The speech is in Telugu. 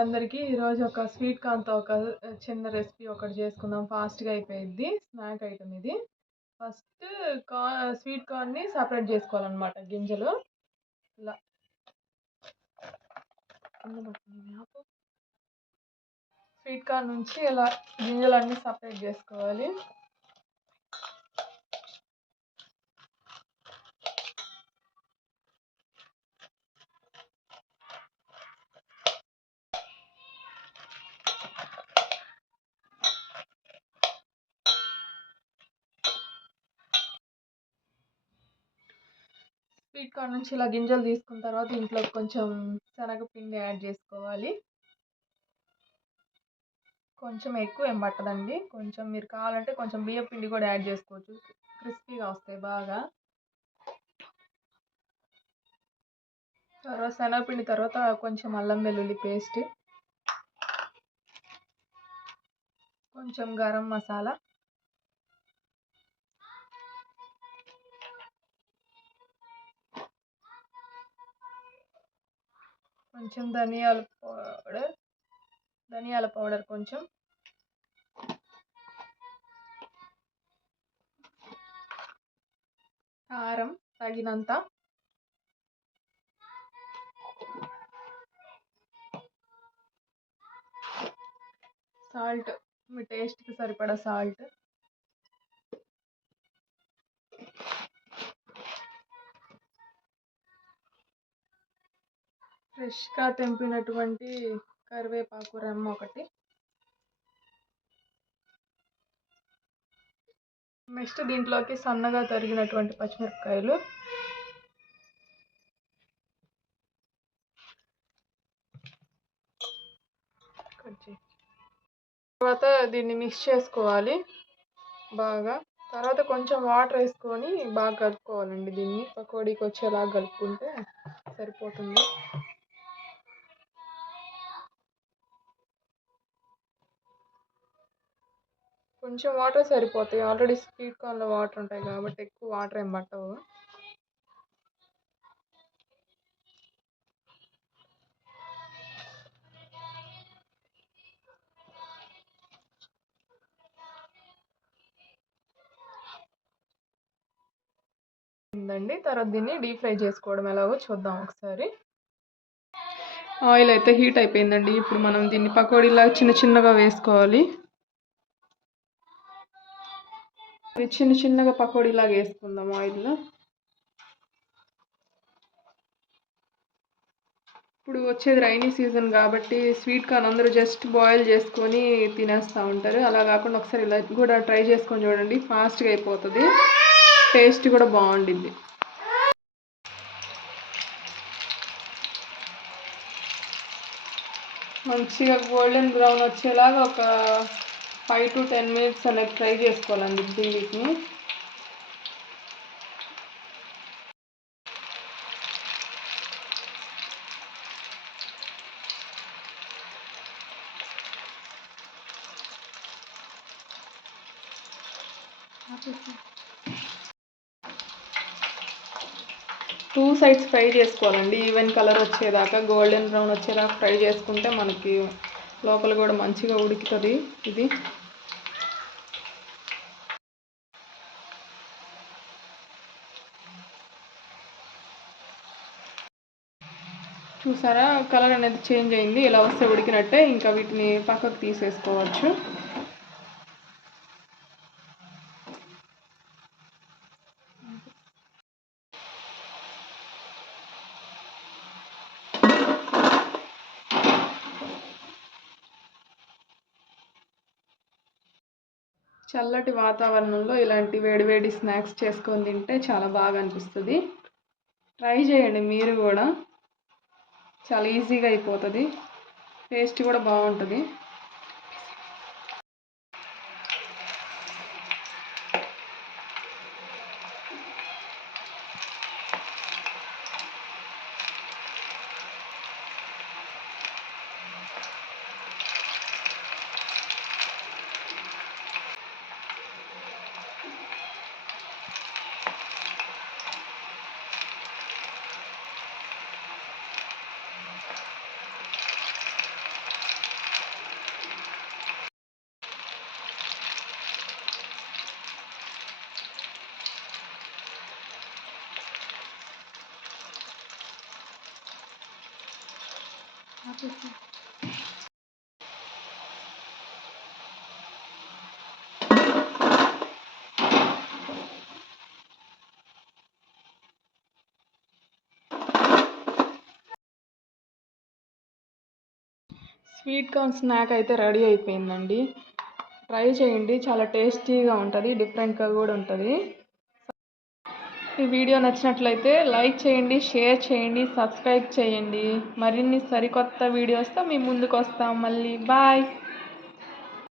అందరికీ ఈరోజు ఒక స్వీట్ కార్న్తో ఒక చిన్న రెసిపీ ఒకటి చేసుకుందాం. ఫాస్ట్గా అయిపోయింది స్నాక్ ఐటమ్ ఇది. ఫస్ట్ కా స్వీట్ కార్న్ని సపరేట్ చేసుకోవాలన్నమాట గింజలు. ఇలా. స్వీట్ కార్న్ నుంచి ఇలా గింజలన్నీ సపరేట్ చేసుకోవాలి. స్వీట్ కార్న్ నుంచి ఇలా గింజలు తీసుకున్న తర్వాత ఇంట్లో కొంచెం శనగపిండి యాడ్ చేసుకోవాలి. కొంచెం ఎక్కువ ఏం పట్టదండి. కొంచెం మీరు కావాలంటే కొంచెం బియ్యం పిండి కూడా యాడ్ చేసుకోవచ్చు. క్రిస్పీగా వస్తాయి బాగా. తర్వాత శనగపిండి తర్వాత కొంచెం అల్లం వెల్లుల్లి పేస్ట్. కొంచెం గరం మసాలా. కొంచెం ధనియాల పౌడర్ ధనియాల పౌడర్ కొంచెం. కారం తగినంత. సాల్ట్ మీ టేస్ట్కి సరిపడా సాల్ట్. ఫ్రెష్గా తెంపినటువంటి కరివేపాకు రెమ్మ ఒకటి. నెక్స్ట్ దీంట్లోకి సన్నగా తరిగినటువంటి పచ్చిమిరపకాయలు. తర్వాత దీన్ని మిక్స్ చేసుకోవాలి బాగా. తర్వాత కొంచెం వాటర్ వేసుకొని బాగా కలుపుకోవాలండి దీన్ని. పకోడీకి వచ్చేలాగా కలుపుకుంటే సరిపోతుంది. కొంచెం వాటర్ సరిపోతాయి. ఆల్రెడీ స్వీట్ కార్న్లో వాటర్ ఉంటాయి కాబట్టి ఎక్కువ వాటర్ ఏం పట్టవు. ఉందండి. తర్వాత దీన్ని డీప్ ఫ్రై చేసుకోవడం ఎలాగో చూద్దాం ఒకసారి. ఆయిల్ అయితే హీట్ అయిపోయిందండి. ఇప్పుడు మనం దీన్ని పకోడీలా చిన్న చిన్నగా వేసుకోవాలి. చిన్న చిన్నగా పకోడీలాగా వేసుకుందాం ఆయిల్లో. ఇప్పుడు వచ్చేది రైనీ సీజన్ కాబట్టి స్వీట్ కార్న్ అందరూ జస్ట్ బాయిల్ చేసుకొని తినేస్తూ ఉంటారు. అలా కాకుండా ఒకసారి ఇలా కూడా ట్రై చేసుకొని చూడండి. ఫాస్ట్గా అయిపోతుంది. టేస్ట్ కూడా బాగుండిద్ది. మంచిగా గోల్డెన్ బ్రౌన్ వచ్చేలాగా ఒక ఫైవ్ టు టెన్ మినిట్స్ అనేది ఫ్రై చేసుకోవాలండి దీనికి టూ సైడ్స్ ఫ్రై చేసుకోవాలండి. ఈవెన్ కలర్ వచ్చేదాకా గోల్డెన్ బ్రౌన్ వచ్చేదాకా ఫ్రై చేసుకుంటే మనకి లోపల కూడా మంచిగా ఉడుకుతుంది ఇది. చూసారా? కలర్ అనేది చేంజ్ అయింది. ఇలా వస్తే ఉడికినట్టే ఇంకా వీటిని పక్కకు తీసేసుకోవచ్చు. చల్లటి వాతావరణంలో ఇలాంటి వేడివేడి స్నాక్స్ చేసుకొని తింటే చాలా బాగా అనిపిస్తుంది. ట్రై చేయండి మీరు కూడా. చాలా ఈజీగా అయిపోతుంది. టేస్ట్ కూడా బాగుంటుంది. స్వీట్ కార్న్ స్నాక్ అయితే రెడీ అయిపోయిందండి. ట్రై చేయండి చాలా టేస్టీగా ఉంటుంది డిఫరెంట్గా కూడా ఉంటుంది. ఈ వీడియో నచ్చినట్లయితే లైక్ చేయండి షేర్ చేయండి సబ్స్క్రైబ్ చేయండి. మరిన్ని సరికొత్త వీడియోస్తో మీ ముందుకు వస్తాం మళ్ళీ బాయ్.